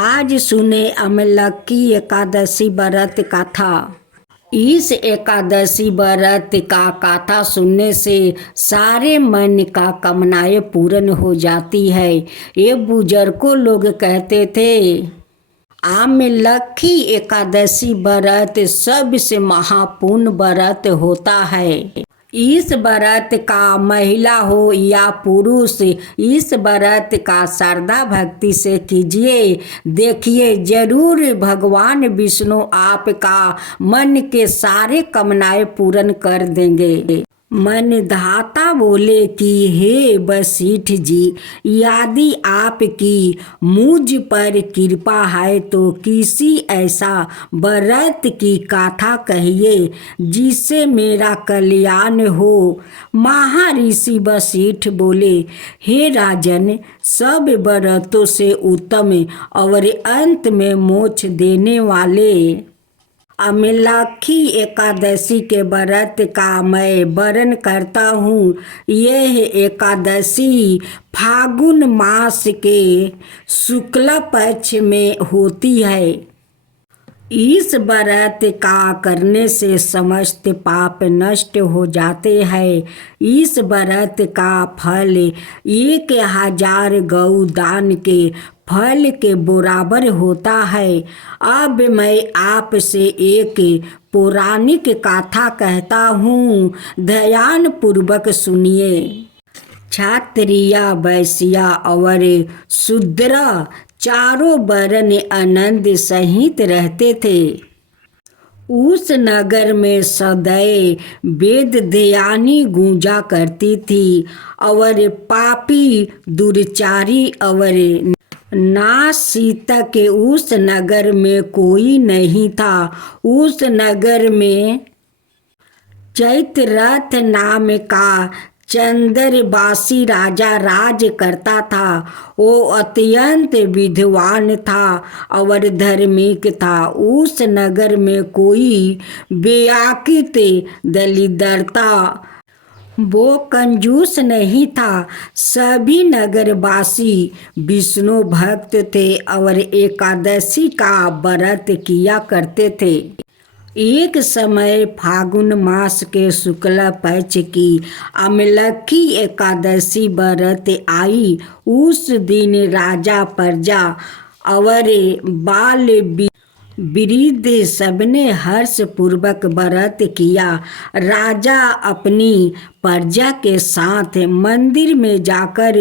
आज सुने अमलक की एकादशी व्रत कथा। इस एकादशी व्रत का कथा सुनने से सारे मन का कामनाएं पूर्ण हो जाती है। ये बुजुर्गों लोग कहते थे, आमलकी एकादशी व्रत सबसे महापुण्य व्रत होता है। इस व्रत का महिला हो या पुरुष, इस व्रत का श्रद्धा भक्ति से कीजिए। देखिए जरूर भगवान विष्णु आपका मन के सारे कामनाएं पूर्ण कर देंगे। मनधाता बोले कि हे वशिष्ठ जी, यदि आपकी मुझ पर कृपा है तो किसी ऐसा व्रत की कथा कहिए जिससे मेरा कल्याण हो। महर्षि वशिष्ठ बोले, हे राजन, सब व्रतों से उत्तम और अंत में मोक्ष देने वाले अमलकी एकादशी के व्रत का मैं वर्णन करता हूँ। यह एकादशी फागुन मास के शुक्ल पक्ष में होती है। इस व्रत का करने से समस्त पाप नष्ट हो जाते हैं। इस व्रत का फल 1000 गौ दान के फल के बराबर होता है। अब मैं आपसे एक पौराणिक कथा कहता हूँ, ध्यान पूर्वक सुनिए। क्षत्रिय, वैश्य और शूद्र चारों वर्ण आनंद सहित रहते थे। उस नगर में सदैव वेद ध्यानी गूंजा करती थी और पापी दुर्चारी और नासितक उस नगर में कोई नहीं था। उस नगर में चैत्ररथ नाम का चंद्रवासी राजा राज करता था। वो अत्यंत विद्वान था और धार्मिक था। उस नगर में कोई बेआकित दरिद्रता वो कंजूस नहीं था। सभी नगरवासी विष्णु भक्त थे और एकादशी का व्रत किया करते थे। एक समय फागुन मास के शुक्ल पक्ष की अमलकी एकादशी व्रत आई। उस दिन राजा, प्रजा और बाल वृद्ध सबने हर्ष पूर्वक व्रत किया। राजा अपनी प्रजा के साथ मंदिर में जाकर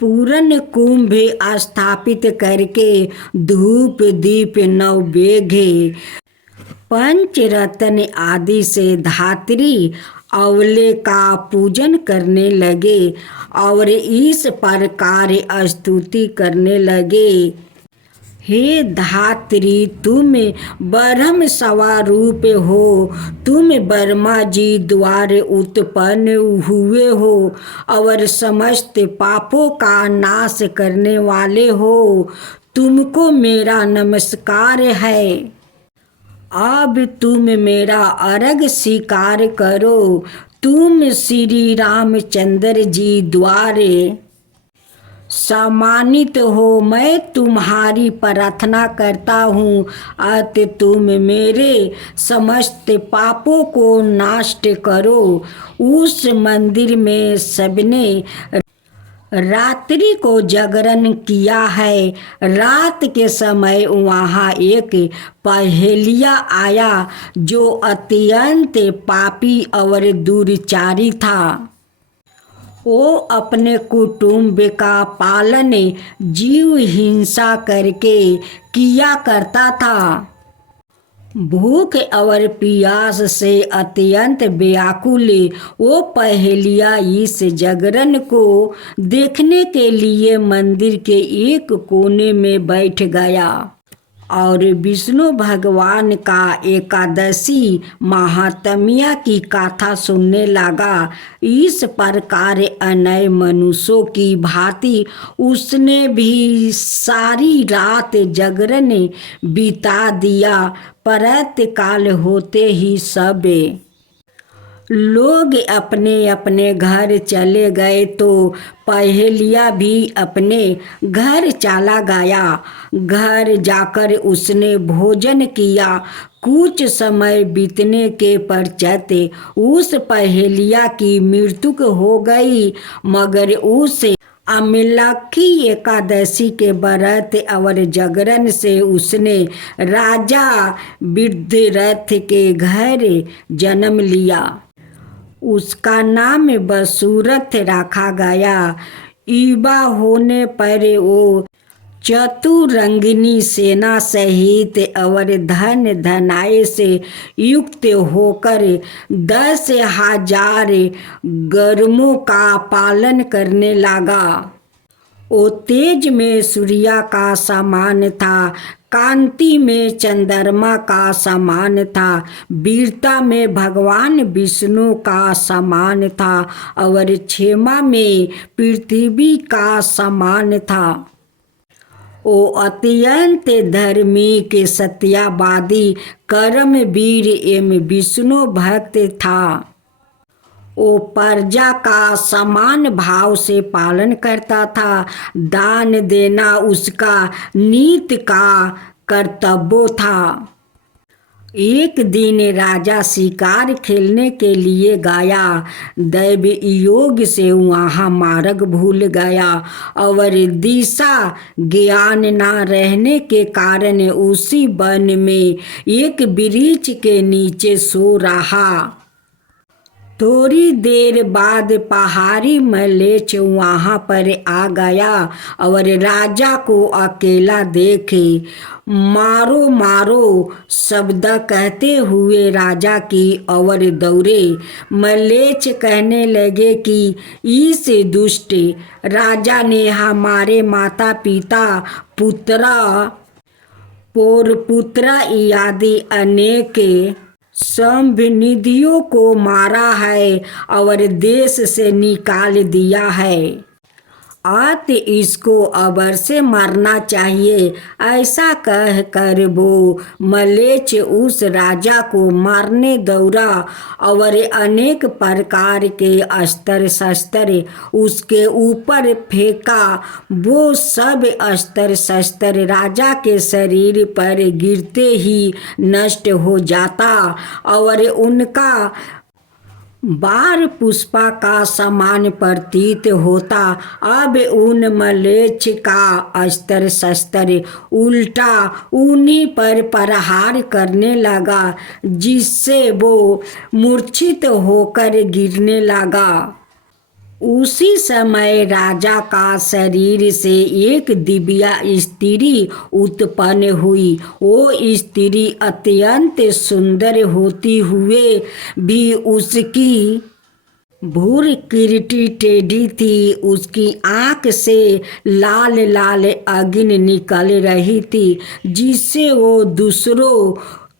पूर्ण कुंभ स्थापित करके धूप दीप नैवेद्य पंचरत्न आदि से धात्री अवले का पूजन करने लगे और इस प्रकार स्तुति करने लगे, हे धात्री, तुम ब्रह्म स्वरूप हो, तुम ब्रह्मा जी द्वारा उत्पन्न हुए हो और समस्त पापों का नाश करने वाले हो। तुमको मेरा नमस्कार है। अब तुम मेरा अर्घ स्वीकार करो। तुम श्री रामचंद्र जी द्वारा सम्मानित हो। मैं तुम्हारी प्रार्थना करता हूँ अत तुम मेरे समस्त पापों को नष्ट करो। उस मंदिर में सबने रात्रि को जागरण किया है। रात के समय वहाँ एक पहेलिया आया जो अत्यंत पापी और दुर्चारी था। वो अपने कुटुंब का पालन जीव हिंसा करके किया करता था। भूख और प्यास से अत्यंत व्याकुल वो पहेलिया इस जागरण को देखने के लिए मंदिर के एक कोने में बैठ गया और विष्णु भगवान का एकादशी महात्म्य की कथा सुनने लगा। इस प्रकार अन्य मनुष्यों की भांति उसने भी सारी रात जागरण बिता दिया। प्रातःकाल होते ही सब लोग अपने अपने घर चले गए तो पहेलिया भी अपने घर चला गया। घर जाकर उसने भोजन किया। कुछ समय बीतने के पश्चात उस पहेलिया की मृत्यु हो गई, मगर उस अमलखी एकादशी के व्रत और जागरण से उसने राजा विदरथ के घर जन्म लिया। उसका नाम बसूरथ रखा गया। युवा होने पर वो चतुरंगिनी सेना सहित और धन धनाय से युक्त होकर 10,000 गरमों का पालन करने लगा। वो तेज में सूर्य का समान था, कांति में चंद्रमा का समान था, वीरता में भगवान विष्णु का समान था और क्षेमा में पृथ्वी का समान था। वो अत्यंत धार्मिक, सत्यवादी, कर्मवीर एवं विष्णु भक्त था। वो प्रजा का समान भाव से पालन करता था। दान देना उसका नित्य का कर्तव्य था। एक दिन राजा शिकार खेलने के लिए गया। दैव योग से वहाँ मार्ग भूल गया और दिशा ज्ञान न रहने के कारण उसी वन में एक वृक्ष के नीचे सो रहा। थोड़ी देर बाद पहाड़ी मलेच्छ वहाँ पर आ गया और राजा को अकेला देखे मारो मारो शब्द कहते हुए राजा की ओर दौड़े। मलेच्छ कहने लगे कि इस दुष्ट राजा ने हमारे माता पिता, पुत्र, पौरपुत्र आदि अनेक संबंधियों को मारा है और देश से निकाल दिया है। अत इसको अवश्य मारना चाहिए। ऐसा कह कर वो मलेच्छ उस राजा को मारने दौड़ा और अनेक प्रकार के अस्त्र शस्त्र उसके ऊपर फेंका। वो सब अस्त्र शस्त्र राजा के शरीर पर गिरते ही नष्ट हो जाता और उनका बार पुष्पा का समान प्रतीत होता। अब उन मलेच्छ का अस्त्र शस्त्र उल्टा उन्हीं पर प्रहार करने लगा, जिससे वो मूर्छित होकर गिरने लगा। उसी समय राजा का शरीर से एक दिव्य स्त्री उत्पन्न हुई। वो स्त्री अत्यंत सुंदर होती हुए भी उसकी भूर किरीटी टेढ़ी थी। उसकी आंख से लाल लाल अग्नि निकल रही थी, जिससे वो दूसरों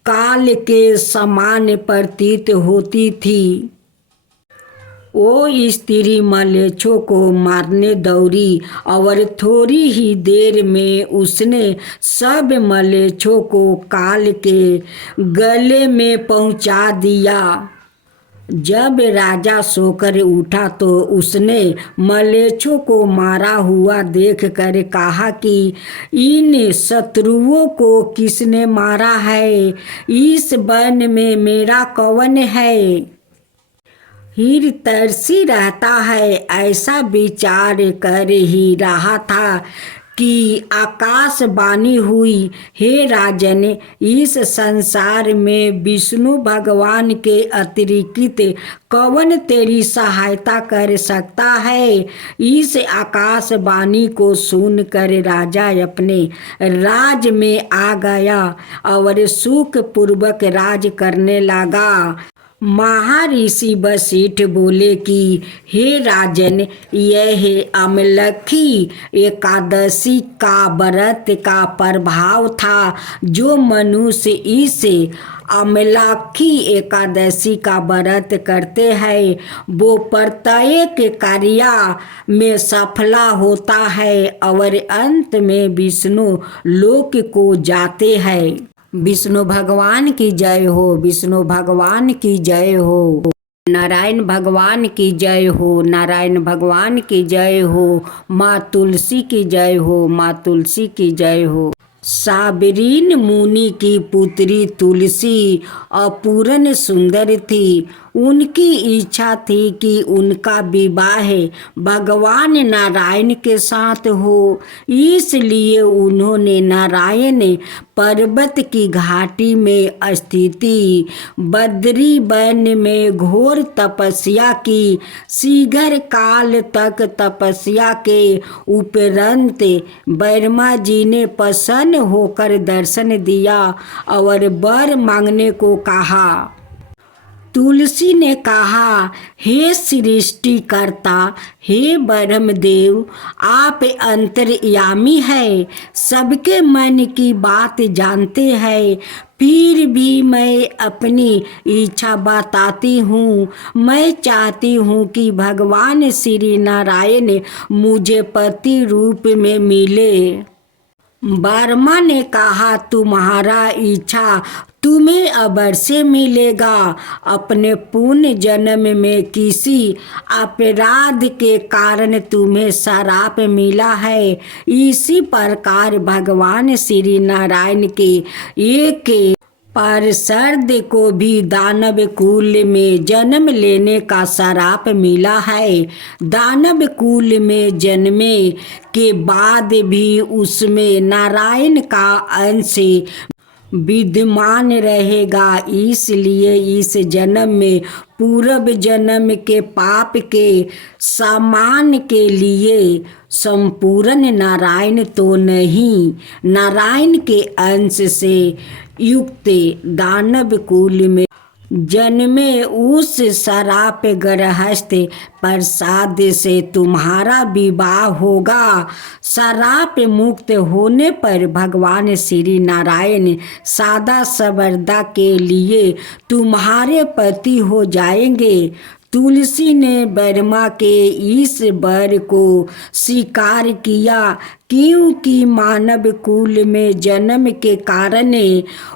काल के समान प्रतीत होती थी। वो स्त्री मलेच्छों को मारने दौड़ी और थोड़ी ही देर में उसने सब मलेच्छों को काल के गले में पहुंचा दिया। जब राजा सोकर उठा तो उसने मलेच्छों को मारा हुआ देखकर कहा कि इन शत्रुओं को किसने मारा है? इस वन में मेरा कौन है? हीर तरसी रहता है। ऐसा विचार कर ही रहा था कि आकाशवाणी हुई, हे राजन, इस संसार में विष्णु भगवान के अतिरिक्त कौन तेरी सहायता कर सकता है? इस आकाशवाणी को सुनकर राजा अपने राज में आ गया और सुख पूर्वक राज करने लगा। महर्षि वशिष्ठ बोले कि हे राजन, यह अमलखी एकादशी का व्रत का प्रभाव था। जो मनुष्य इस अमलखी एकादशी का व्रत करते हैं वो प्रत्येक कार्य में सफला होता है और अंत में विष्णु लोक को जाते हैं। विष्णु भगवान की जय हो। विष्णु भगवान की जय हो। नारायण भगवान की जय हो, नारायण भगवान की जय हो, माँ तुलसी की जय हो, माँ तुलसी की जय हो। साबरीन मुनि की पुत्री तुलसी अपूर्ण सुंदर थी। उनकी इच्छा थी कि उनका विवाह भगवान नारायण के साथ हो। इसलिए उन्होंने नारायण पर्वत की घाटी में स्थिति बद्री वन में घोर तपस्या की। शीघ्र काल तक तपस्या के उपरंत ब्रह्मा जी ने प्रसन्न होकर दर्शन दिया और वर मांगने को कहा। तुलसी ने कहा, हे सृष्टिकर्ता, हे ब्रह्मदेव, आप अंतर्यामी है, सबके मन की बात जानते हैं। फिर भी मैं अपनी इच्छा बताती हूँ। मैं चाहती हूँ कि भगवान श्री नारायण मुझे पति रूप में मिले। ब्रह्मा ने कहा, तुम्हारा इच्छा तुम्हें अवश्य मिलेगा। अपने पुण्य जन्म में किसी अपराध के कारण तुम्हें श्राप मिला है। इसी प्रकार भगवान श्री नारायण के एक पार्षद को भी दानव कुल में जन्म लेने का श्राप मिला है। दानव कुल में जन्मे के बाद भी उसमें नारायण का अंश विद्यमान रहेगा। इसलिए इस जन्म में पूर्व जन्म के पाप के सामान के लिए संपूर्ण नारायण तो नहीं, नारायण के अंश से युक्त दानव कुल में जन्मे उस श्राप ग्रस्त प्रसाद से तुम्हारा विवाह होगा। श्राप मुक्त होने पर भगवान श्री नारायण सदा सर्वदा के लिए तुम्हारे पति हो जाएंगे। तुलसी ने ब्रह्मा के इस वर को स्वीकार किया, क्योंकि मानव कुल में जन्म के कारण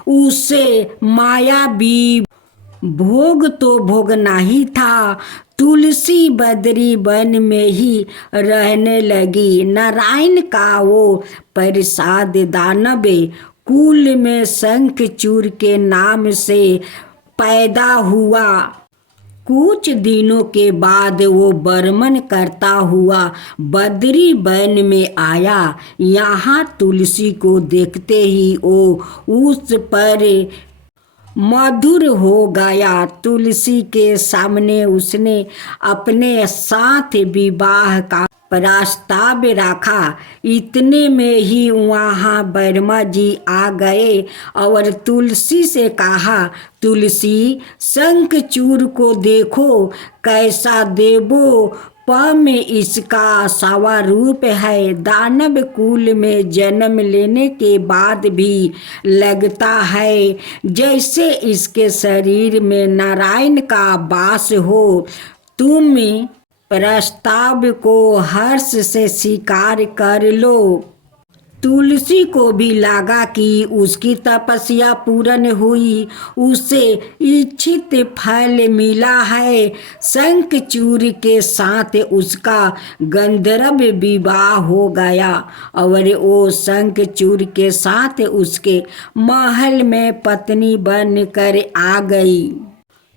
उसे मायावी भोग तो भोगना ही था। तुलसी बद्री वन में ही रहने लगी। नारायण का वो प्रसाद दानव कुल में शंखचूड़ के नाम से पैदा हुआ। कुछ दिनों के बाद वो बर्मन करता हुआ बद्री वन में आया। यहाँ तुलसी को देखते ही वो उस पर मधुर हो गया। तुलसी के सामने उसने अपने साथ विवाह का प्रस्ताव रखा। इतने में ही वहाँ ब्रह्मा जी आ गए और तुलसी से कहा, तुलसी, शंखचूड़ को देखो, कैसा देवो में इसका स्वरूप है। दानव कुल में जन्म लेने के बाद भी लगता है जैसे इसके शरीर में नारायण का वास हो। तुम प्रस्ताव को हर्ष से स्वीकार कर लो। तुलसी को भी लगा कि उसकी तपस्या पूर्ण हुई, उसे इच्छित फल मिला है। शंखचूड़ के साथ उसका गंधर्व विवाह हो गया और वो शंखचूड़ के साथ उसके महल में पत्नी बनकर आ गई।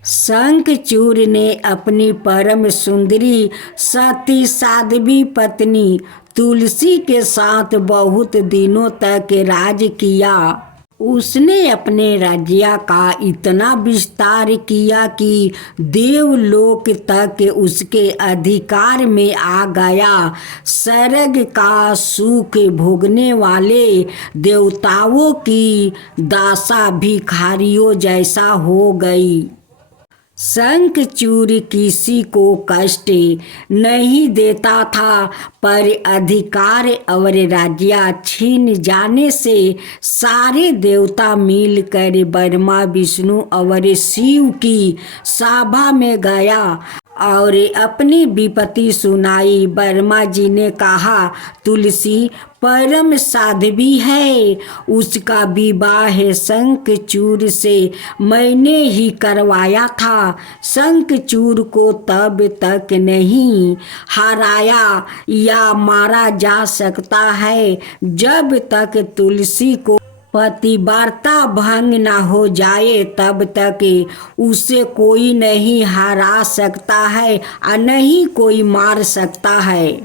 शंखचूड़ ने अपनी परम सुंदरी सती साध्वी पत्नी तुलसी के साथ बहुत दिनों तक राज किया। उसने अपने राज्य का इतना विस्तार किया कि देवलोक तक उसके अधिकार में आ गया। स्वर्ग का सुख भोगने वाले देवताओं की दशा भिखारियों जैसा हो गई। शंखचूड़ किसी को कष्ट नहीं देता था, पर अधिकार और राज्य छीन जाने से सारे देवता मिलकर ब्रह्मा, विष्णु और शिव की सभा में गया और अपनी विपत्ति सुनाई। वर्मा जी ने कहा, तुलसी परम साध्वी है, उसका विवाह शंखचूड़ से मैंने ही करवाया था। शंखचूड़ को तब तक नहीं हराया या मारा जा सकता है जब तक तुलसी को पतिव्रता भंग न हो जाए, तब तक उसे कोई नहीं हरा सकता है और नहीं कोई मार सकता है।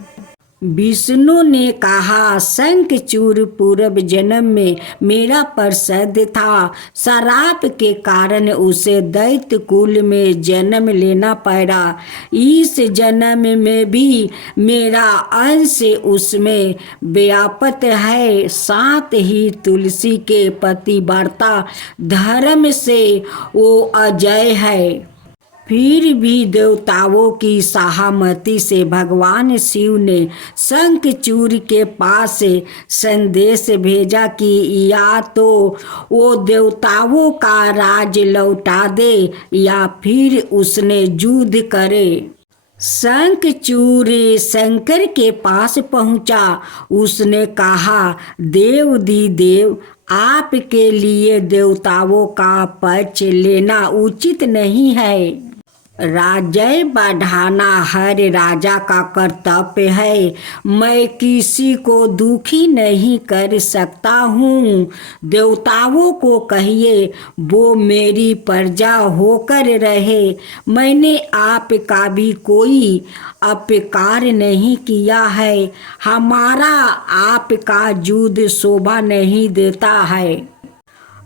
विष्णु ने कहा, शंखचूड़ पूर्व जन्म में मेरा पार्षद था। श्राप के कारण उसे दैत्य कुल में जन्म लेना पड़ा। इस जन्म में भी मेरा अंश उसमें व्याप्त है। साथ ही तुलसी के पतिव्रता धर्म से वो अजय है। फिर भी देवताओं की सहमति से भगवान शिव ने शंखचूड़ के पास संदेश भेजा कि या तो वो देवताओं का राज लौटा दे या फिर उसने युद्ध करे। शंखचूड़ शंकर के पास पहुंचा। उसने कहा, देव, आपके लिए देवताओं का पक्ष लेना उचित नहीं है। राज्य बढ़ाना हर राजा का कर्तव्य है। मैं किसी को दुखी नहीं कर सकता हूँ। देवताओं को कहिए वो मेरी प्रजा होकर रहे। मैंने आपका भी कोई अपकार नहीं किया है। हमारा आपका युद्ध शोभा नहीं देता है।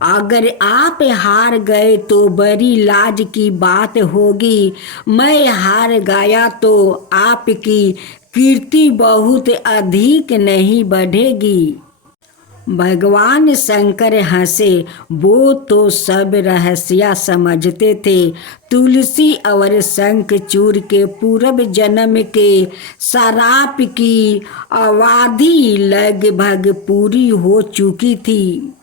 अगर आप हार गए तो बड़ी लाज की बात होगी। मैं हार गया तो आपकी कीर्ति बहुत अधिक नहीं बढ़ेगी। भगवान शंकर हंसे। वो तो सब रहस्य समझते थे। तुलसी और शंखचूड़ के पूर्व जन्म के श्राप की अवधि लगभग पूरी हो चुकी थी।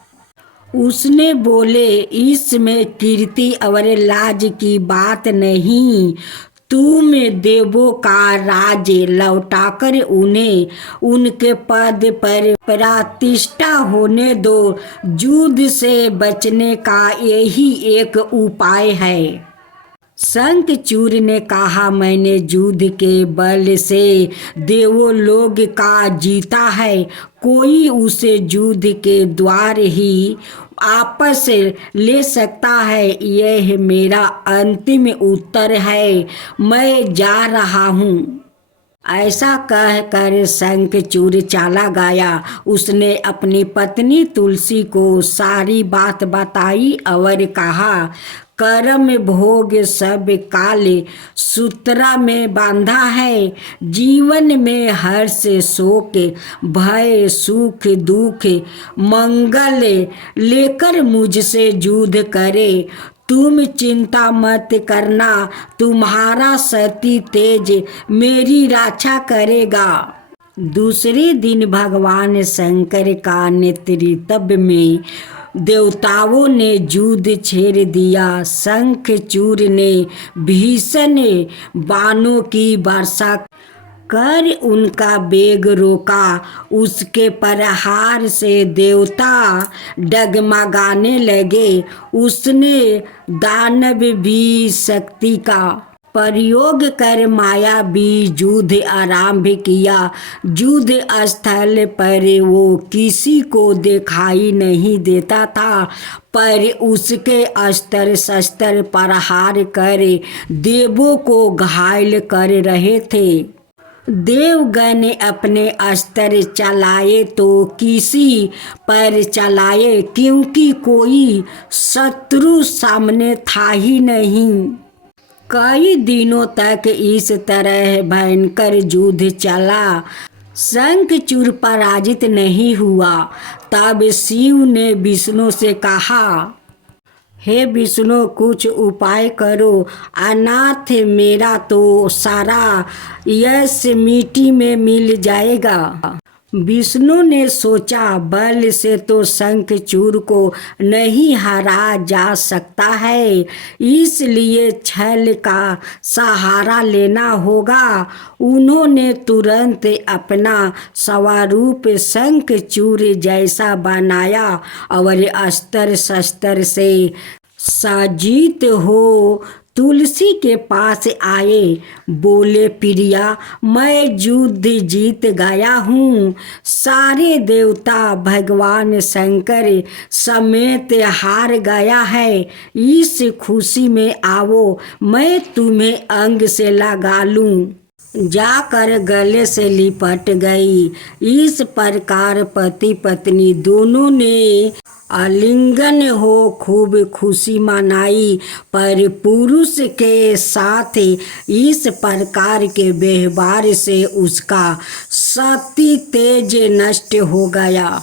उसने बोले, इसमें कीर्ति और लाज की बात नहीं। तुम देवों का राज लौटाकर उन्हें उनके पद पर प्रतिष्ठा होने दो। युद्ध से बचने का यही एक उपाय है। शंखचूड़ ने कहा, मैंने युद्ध के बल से देवों लोग का जीता है। कोई उसे युद्ध के द्वार ही आपस ले सकता है। यह मेरा अंतिम उत्तर है। मैं जा रहा हूँ। ऐसा कहकर शंखचूड़ चला गया। उसने अपनी पत्नी तुलसी को सारी बात बताई और कहा, कर्म भोग सब काल सूत्र में बांधा है। जीवन में हर्ष शोक भय सुख दुख मंगल लेकर मुझसे युद्ध करे। तुम चिंता मत करना, तुम्हारा सती तेज मेरी रक्षा करेगा। दूसरे दिन भगवान शंकर का नेतृत्व में देवताओं ने युद्ध छेड़ दिया। शंखचूड़ ने भीषण बाणों की वर्षा कर उनका वेग रोका। उसके प्रहार से देवता डगमगाने लगे। उसने दानवी शक्ति का प्रयोग कर मायावी युद्ध आरंभ किया। युद्ध स्थल पर वो किसी को दिखाई नहीं देता था, पर उसके अस्त्र शस्त्र प्रहार कर देवों को घायल कर रहे थे। देवगण अपने अस्त्र चलाए तो किसी पर चलाए, क्योंकि कोई शत्रु सामने था ही नहीं। कई दिनों तक इस तरह भयंकर युद्ध चला। शंखचूड़ पराजित नहीं हुआ। तब शिव ने विष्णु से कहा, हे विष्णु, कुछ उपाय करो। अनाथ मेरा तो सारा यश मिट्टी में मिल जाएगा। विष्णु ने सोचा, बल से तो शंखचूड़ को नहीं हरा जा सकता है, इसलिए छल का सहारा लेना होगा। उन्होंने तुरंत अपना स्वरूप शंखचूड़ जैसा बनाया और अस्त्र शस्त्र से सज्जित हो तुलसी के पास आए। बोले, प्रिया, मैं युद्ध जीत गया हूँ। सारे देवता भगवान शंकर समेत हार गया है। इस खुशी में आओ, मैं तुम्हें अंग से लगा लूँ। जाकर गले से लिपट गई। इस प्रकार पति पत्नी दोनों ने आलिंगन हो खूब खुशी मनाई। पर पुरुष के साथ इस प्रकार के व्यवहार से उसका सती तेज नष्ट हो गया।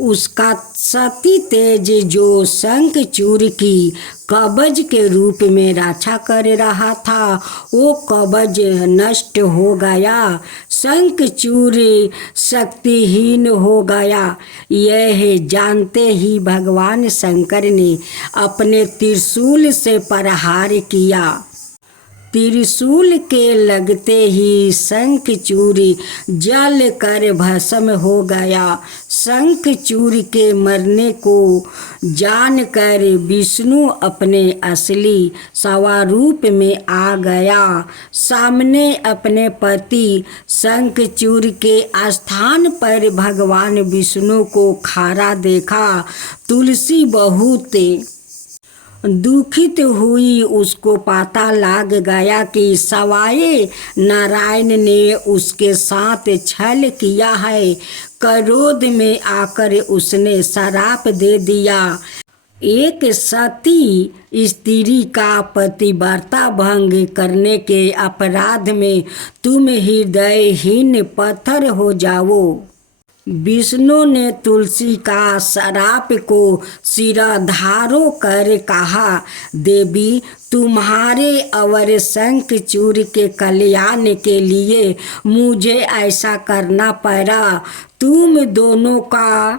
उसका सती तेज जो शंखचूड़ की कवच के रूप में रक्षा कर रहा था, वो कवच नष्ट हो गया। शंखचूड़ शक्तिहीन हो गया। यह जानते ही भगवान शंकर ने अपने त्रिशूल से प्रहार किया। त्रिशूल के लगते ही शंखचूड़ जल कर भस्म हो गया। शंखचूड़ के मरने को जानकर विष्णु अपने असली स्वरूप में आ गया। सामने अपने पति शंखचूड़ के स्थान पर भगवान विष्णु को खड़ा देखा। तुलसी बहुत दुखित हुई। उसको पता लग गया कि सवाए नारायण ने उसके साथ छल किया है। क्रोध में आकर उसने श्राप दे दिया। एक सती स्त्री का पतिव्रता भंग करने के अपराध में तुम हृदयहीन पत्थर हो जाओ। विष्णु ने तुलसी का श्राप को सिरधारो कर कहा, देवी, तुम्हारे और शंखचूड़ के कल्याण के लिए मुझे ऐसा करना पड़ा। तुम दोनों का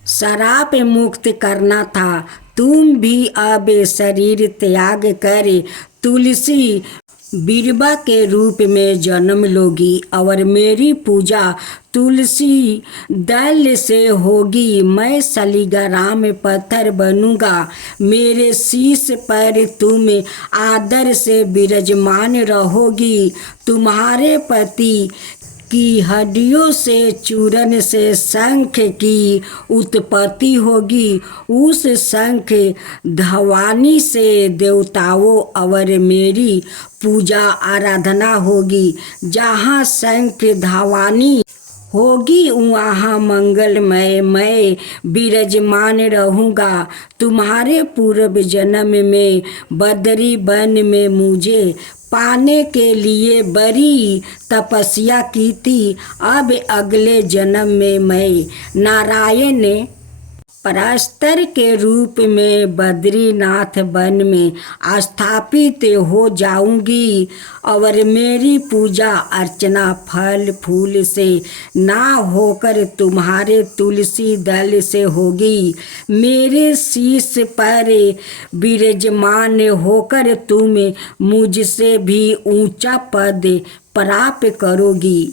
श्राप मुक्त करना था। तुम भी अब शरीर त्याग कर तुलसी बिरबा के रूप में जन्म लोगी और मेरी पूजा तुलसी दल से होगी। मैं शालिग्राम पत्थर बनूंगा। मेरे शीश पर तुम आदर से विराजमान रहोगी। तुम्हारे पति की हड्डियों से चूर्ण से शंख की उत्पत्ति होगी। उस शंख ध्वनि से देवताओं और मेरी पूजा आराधना होगी। जहाँ शंख ध्वनि होगी वहाँ मंगलमय मैं विराजमान रहूँगा। तुम्हारे पूर्व जन्म में बदरी वन में मुझे पाने के लिए बड़ी तपस्या की थी। अब अगले जन्म में मैं नारायण परास्तर के रूप में बद्रीनाथ वन में स्थापित हो जाऊंगी और मेरी पूजा अर्चना फल फूल से ना होकर तुम्हारे तुलसी दल से होगी। मेरे शीश पर विराजमान होकर तुम मुझसे भी ऊंचा पद प्राप्त करोगी।